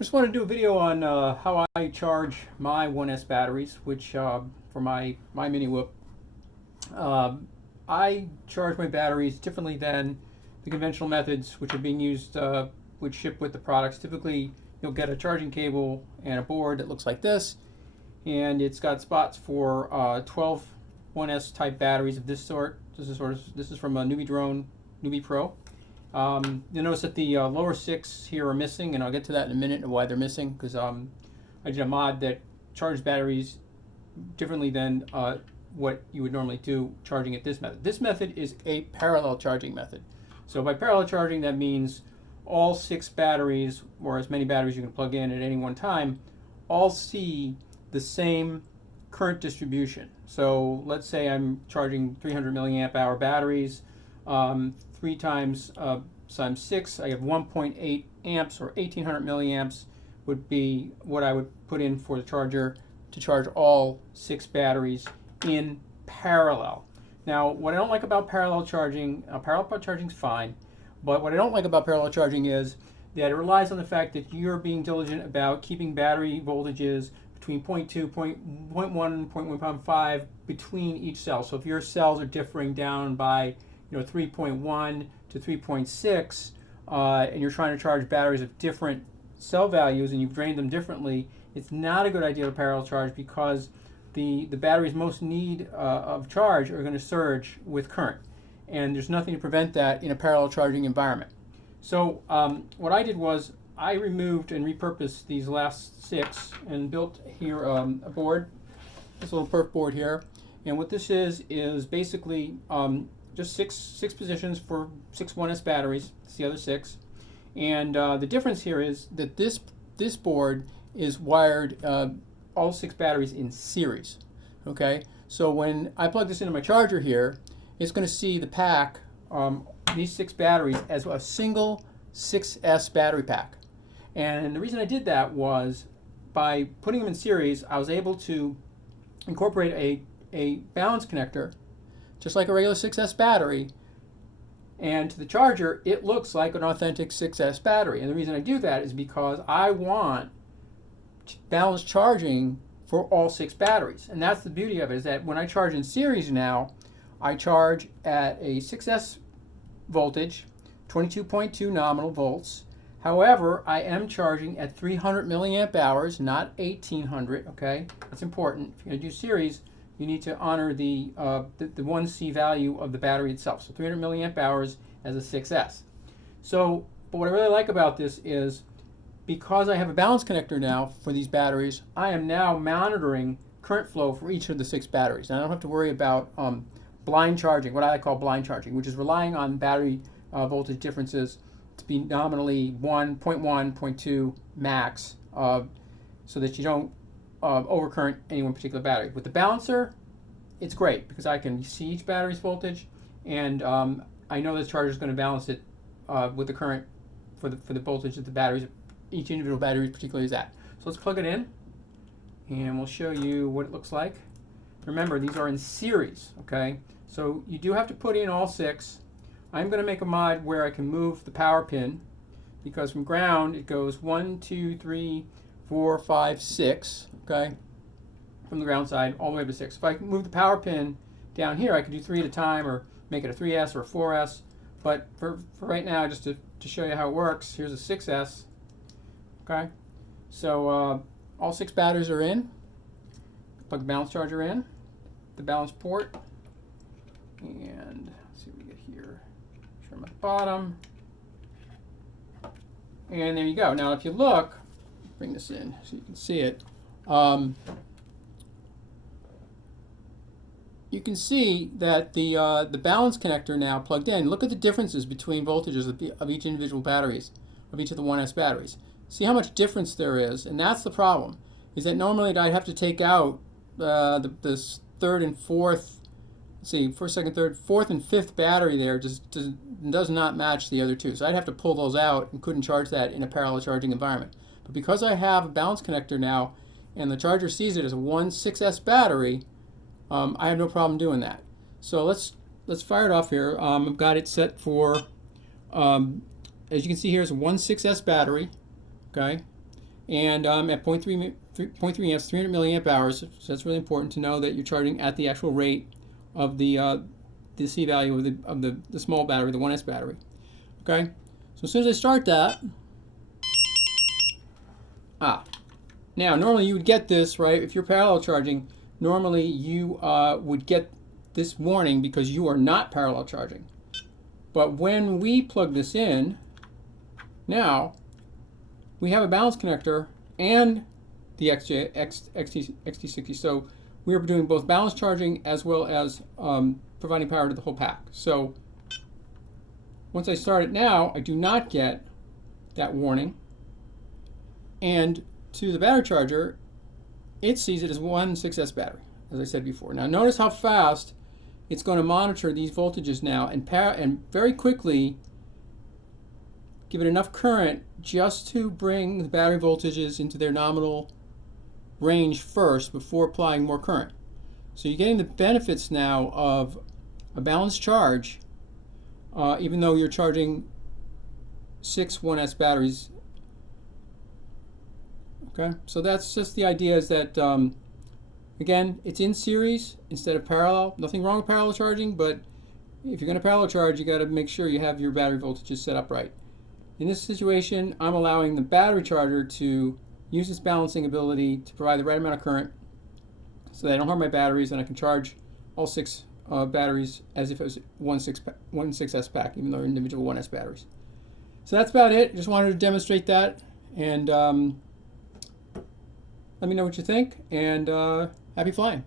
Just want to do a video on how I charge my 1S batteries, which for my mini whoop. I charge my batteries differently than the conventional methods which are being used, which ship with the products. Typically, you'll get a charging cable and a board that looks like this, and it's got spots for 12 1S type batteries of this sort. This is from a Newbie Drone, Newbie Pro. You'll notice that the lower 6 here are missing, and I'll get to that in a minute and why they're missing, because I did a mod that charges batteries differently than what you would normally do charging it this method. This method is a parallel charging method. So by parallel charging, that means all 6 batteries, or as many batteries you can plug in at any one time, all see the same current distribution. So let's say I'm charging 300 milliamp hour batteries. 3 times 6, I have 1.8 amps, or 1800 milliamps would be what I would put in for the charger to charge all 6 batteries in parallel. Now, what I don't like about parallel charging is fine, but what I don't like about parallel charging is that it relies on the fact that you're being diligent about keeping battery voltages between 0.2, 0.1, 0.1.5 between each cell. So if your cells are differing down by 3.1 to 3.6, and you're trying to charge batteries of different cell values and you've drained them differently, it's not a good idea to parallel charge, because the batteries most need of charge are going to surge with current, and there's nothing to prevent that in a parallel charging environment. So what I did was I removed and repurposed these last 6 and built here a board, this little perf board here, and what this is basically just six positions for 6 1S batteries. It's the other 6, and the difference here is that this board is wired all 6 batteries in series. Okay, so when I plug this into my charger here, it's going to see the pack, these 6 batteries, as a single 6S battery pack. And the reason I did that was by putting them in series, I was able to incorporate a balance connector, just like a regular 6S battery, and to the charger it looks like an authentic 6S battery. And the reason I do that is because I want balanced charging for all 6 batteries. And that's the beauty of it, is that when I charge in series now, I charge at a 6S voltage, 22.2 nominal volts. However, I am charging at 300 milliamp hours, not 1800. Okay, that's important. If you're going to do series, you need to honor the 1C value of the battery itself. So 300 milliamp hours as a 6S. So, but what I really like about this is, because I have a balance connector now for these batteries, I am now monitoring current flow for each of the 6 batteries. And I don't have to worry about blind charging, what I call blind charging, which is relying on battery voltage differences to be nominally 1, 0.1, 0.2 max, so that you don't overcurrent any one particular battery. With the balancer, it's great because I can see each battery's voltage, and I know this charger is going to balance it with the current for the voltage that the batteries, each individual battery particularly is at. So let's plug it in, and we'll show you what it looks like. Remember, these are in series, okay? So you do have to put in all 6. I'm going to make a mod where I can move the power pin, because from ground it goes 1, 2, 3, 4, 5, 6, okay, from the ground side all the way up to 6. If I can move the power pin down here, I could do 3 at a time, or make it a 3S or a 4S. But for right now, just to show you how it works, here's a 6S. Okay, so all 6 batteries are in. Plug the balance charger in, the balance port, and let's see what we get here. Trim at the bottom, and there you go. Now, if you look, bring this in so you can see it. You can see that the balance connector now plugged in. Look at the differences between voltages of each individual batteries, of each of the 1S batteries. See how much difference there is, and that's the problem. Is that normally I'd have to take out this 3rd and 4th. Let's see, 1st, 2nd, 3rd, 4th, and 5th battery there just does not match the other 2. So I'd have to pull those out and couldn't charge that in a parallel charging environment. But because I have a balance connector now, and the charger sees it as a 1/6S battery, I have no problem doing that. So let's fire it off here. I've got it set for, as you can see here, it's a 1/6S battery. Okay, And at 0.3 amps, 300 milliamp hours. So that's really important to know that you're charging at the actual rate of the C value of the small battery, the 1S battery. Okay. So as soon as I start that, now normally you would get this, right? If you're parallel charging, normally you would get this warning because you are not parallel charging. But when we plug this in, now we have a balance connector and the XT60. So we are doing both balance charging as well as providing power to the whole pack. So once I start it now, I do not get that warning. And to the battery charger, it sees it as one 6S battery, as I said before. Now notice how fast it's going to monitor these voltages now and very quickly give it enough current just to bring the battery voltages into their nominal range first before applying more current. So you're getting the benefits now of a balanced charge, even though you're charging 6 1S batteries. Okay, so that's just the idea is that, again, it's in series instead of parallel. Nothing wrong with parallel charging, but if you're going to parallel charge, you got to make sure you have your battery voltages set up right. In this situation, I'm allowing the battery charger to use its balancing ability to provide the right amount of current so that I don't harm my batteries and I can charge all 6 batteries as if it was one 6S pack, even though they're individual 1S batteries. So that's about it. Just wanted to demonstrate that, and let me know what you think, and happy flying.